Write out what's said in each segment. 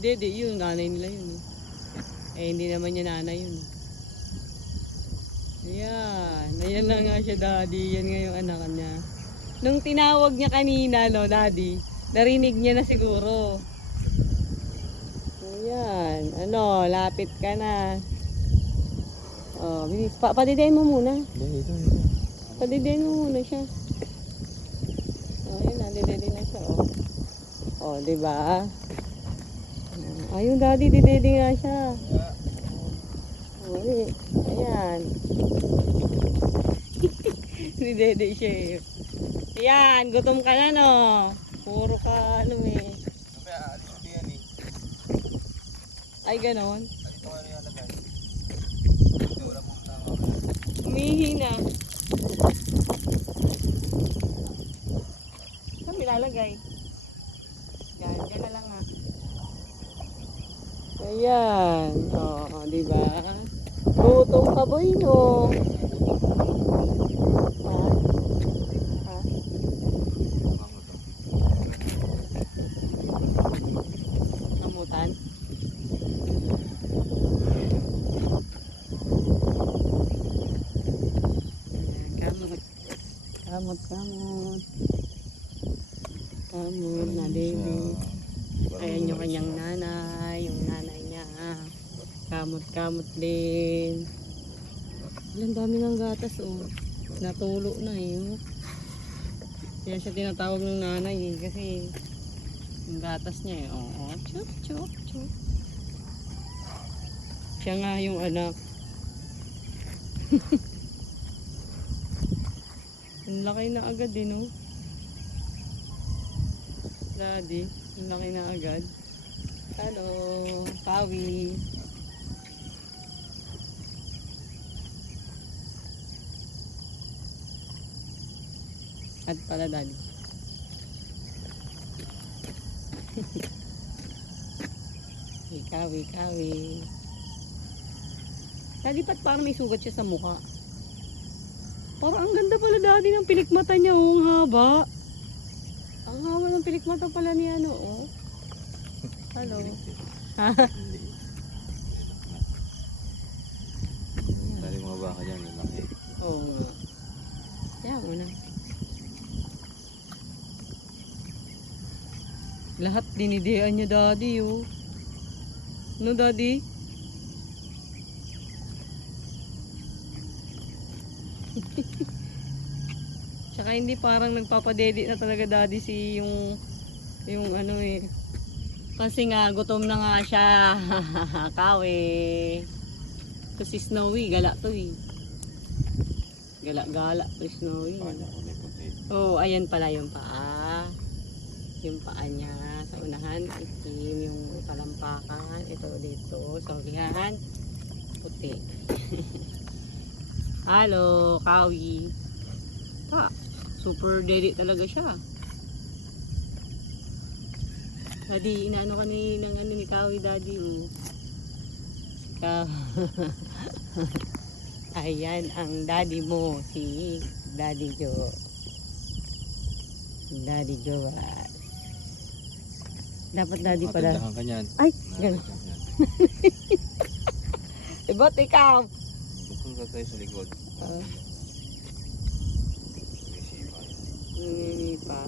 Dede, yun, nanay nila yun. Eh, hindi naman niya nanay yun. Ayan. Ayan na nga siya, Daddy. Yan nga yung anak niya. Nung tinawag niya kanina, no, Daddy, narinig niya na siguro. Ayan. Ano, lapit ka na. Oh, bilis. Padidayin mo muna. Dito. Padidayin mo muna siya. Oh, ayan na. Didayin na siya, oh. Oh, diba? Ayun, Daddy, didayin nga siya. Oh, ayan. Didede siya eh. Ayan, gutom ka na, no? Puro ka, ano eh. Kaya alis ko yan eh. Ay, ganon. Alis ko ano yung alagay. Wala pong tama. Umihi na. Saan nilalagay? Yan, dyan na lang ha. Ayan. Oo, diba? Gutom ka, boy, no? Kamutan. Kamot. Kamot na baby. Ayan yung kanyang nanay. Yung nanay niya. Kamot din. Ang dami ng gatas oh. Natulo na eh. Oh. Kaya siya tinatawag ng nanay eh. Kasi yung gatas niya eh. Oh, chop. Siya nga yung anak. Ang laki na agad eh, no? Daddy, ang laki na agad. Hello, Pawi. At pala, Daddy. Kawi. Daddy, ba't parang may sugat siya sa mukha? Parang ang ganda pala, Daddy, ng pilikmata niya, oh, ang haba. Ang haba ng pilikmata pala niya, ano, oh. Hello. Dali mga baka dyan, lalaki. Oo nga. Kaya mo na. Lahat dinidihan niya, Daddy, oh. Ano, Daddy? Tsaka hindi parang nagpapadedi na talaga, Daddy, si yung ano eh. Kasi nga gutom na nga siya. Kawe. Ito si Snowy, gala to eh. Gala to Snowy. Oh, ayan pala yung paa. Yung paa niya sa unahan, itim, yung talampakan, ito dito, sabihan, puti. Hello, Kawi. Super daddy talaga siya. Daddy, inaano ka ng ano ni Kawi, Daddy, oh. Ayan ang daddy mo, si Daddy Joe. Daddy Joe. Dapat Daddy pala. Matindahan ka niyan. Ay, gano'n. Ba't ikaw? Bukong ka tayo sa likod. Nangingipa.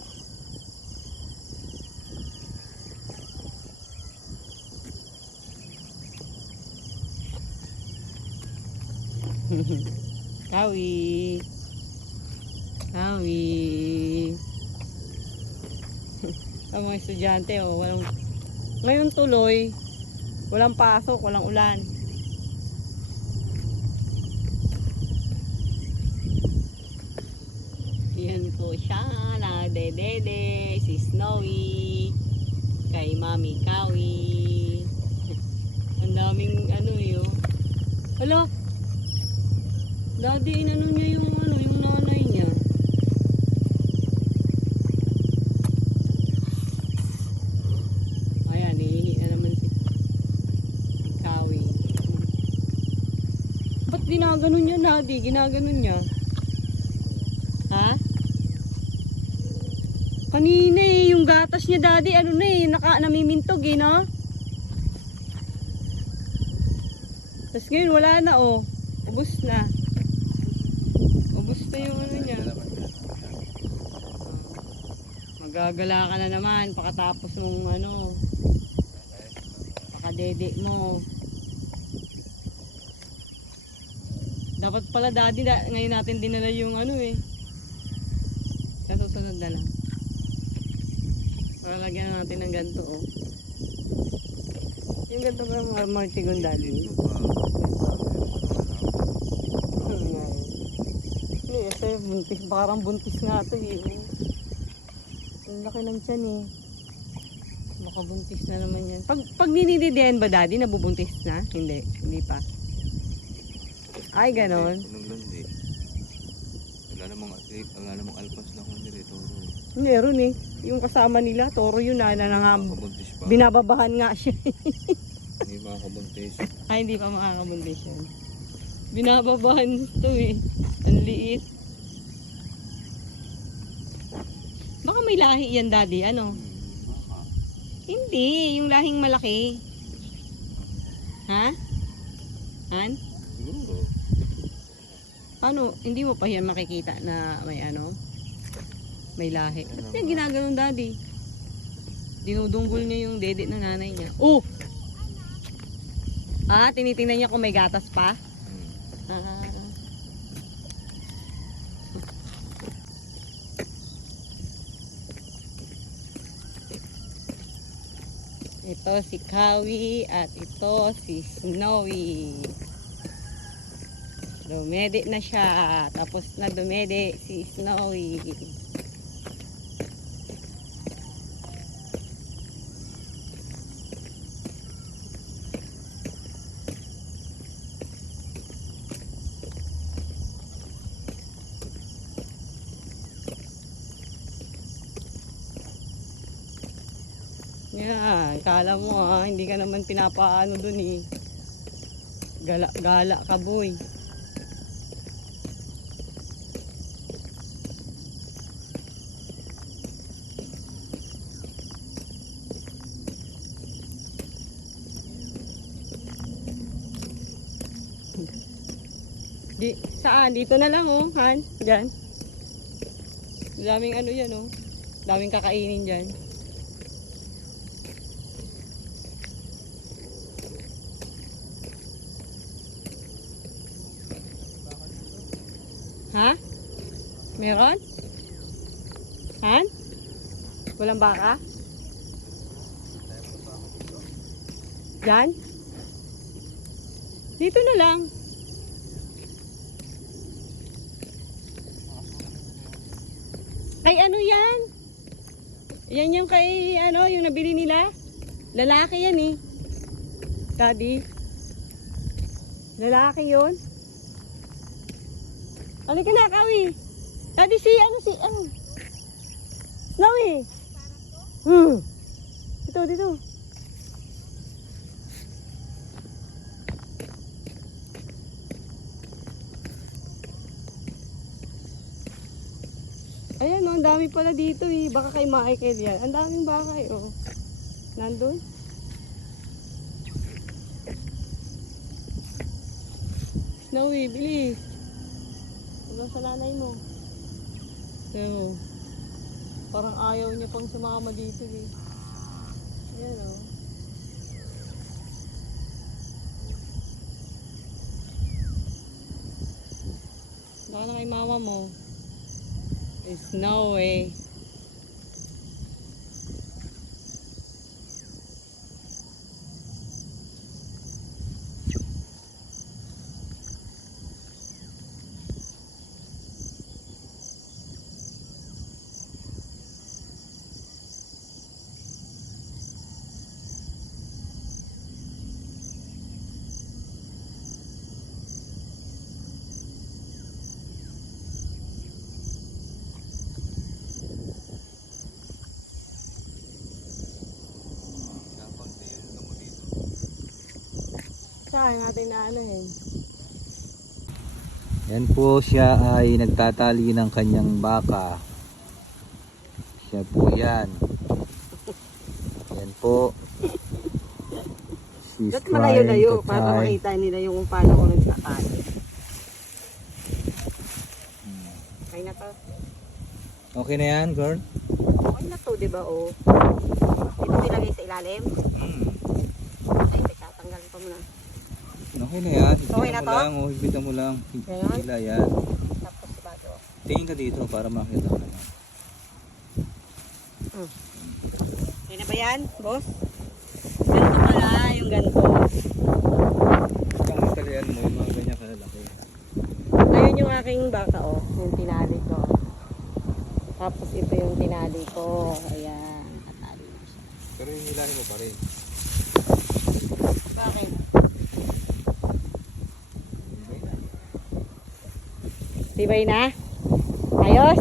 Kawi. Ang mga estudyante, oh, ngayon tuloy, walang pasok, walang ulan. Yan po siya, na Dede, si Snowy, kay Mami Kawi. Ang daming ano yun. Hala, Daddy, inano niya yung ano, yung nanay niya. Ayan, ihihi na naman si Kawi. Ba't ginaganon niya, Daddy? Ginaganon niya? Ha? Kanina eh, yung gatas niya, Daddy, ano na eh, namimintog eh, no? Tapos ngayon wala na oh. Ubus na. Ubus na yung ano niya. Magagala ka na naman pakatapos mong ano. Pakadede mo. Dapat pala daddy ngayon natin dinala yung ano eh. Sa susunod na lang. Para lagyan natin ng ganito oh. Yung ganito ba martigon daddy? Hindi, kasi buntis, parang buntis nga ito eh. Ang laki ng tiyan eh. Baka buntis na naman yan. Pag dinididihan ba daddy, nabubuntis na? Hindi, hindi pa. Ay, ganon. Anong landi? Wala namang alpas na kung dito. Meron eh. Yung kasama nila, toro yun na Makakabuntis pa. binababahan nga siya. Hindi makakabuntis. Ay, hindi pa makakabuntis yan. Binababahan ito eh. Ang liit. Baka may lahi yan daddy, ano? Baka. Hindi, yung lahing malaki. Ha? Han? Siguro. Ano, hindi mo pa yan makikita na may ano? May lahi. Ba't niya ginaganon daddy? Dinudunggol niya yung dede ng nanay niya. Oh! Ah, tinitingnan niya kung may gatas pa? Ah. Ito si Kawi at ito si Snowy. Dumede na siya. Tapos na dumede si Snowy. Yan, kala mo hindi ka naman pinapaano dun eh. Gala ka boy. Saan? Dito na lang oh, Han. Diyan. Daming ano yan oh. Daming kakainin dyan. Ha? Meron? Han? Walang baka? Diyan? Dito na lang. Kay ano yan? Yan yung kay ano, yung nabili nila. Lalaki yan eh. Daddy. Lalaki yun. Ano ka na, Kawi? Daddy, si Snowy. Dito. Ayan oh, ang dami pala dito eh. Baka kay Michael yan. Ang daming bakay oh. Nandun. Snowy, bilis. Hanggang sa nanay mo. So, parang ayaw niya pang sumama dito eh. Ayan oh. Baka na kay mama mo. Snowy. Saan natin naanahin? Yan po, siya ay nagtatali ng kanyang baka. Siya po yan. Yan po. Si She's Dapat malayo-layo trying to para tie. makita nila yung paano ko nagtatali. Okay na to. Okay na yan, girl? Okay na to, di ba? Oh. Dito nilagay sa ilalim. Ay, tatanggalin pa muna. Okay na yan. Okay na to? Higpitan mo lang. Ayan. Hila yan. Tapos si Bato. Tingin ka dito para makita ka na. Okay na ba yan, boss? Ganito pala yung ganito. Kung matalian mo, yung mga ganyan kalalaki. Ayun yung aking baka, oh. Yung tinali ko. Tapos ito yung tinali ko. Ayan. Nakatali na siya. Pero yung hilahin mo pa rin. Bakit? Tibay na? Ayos?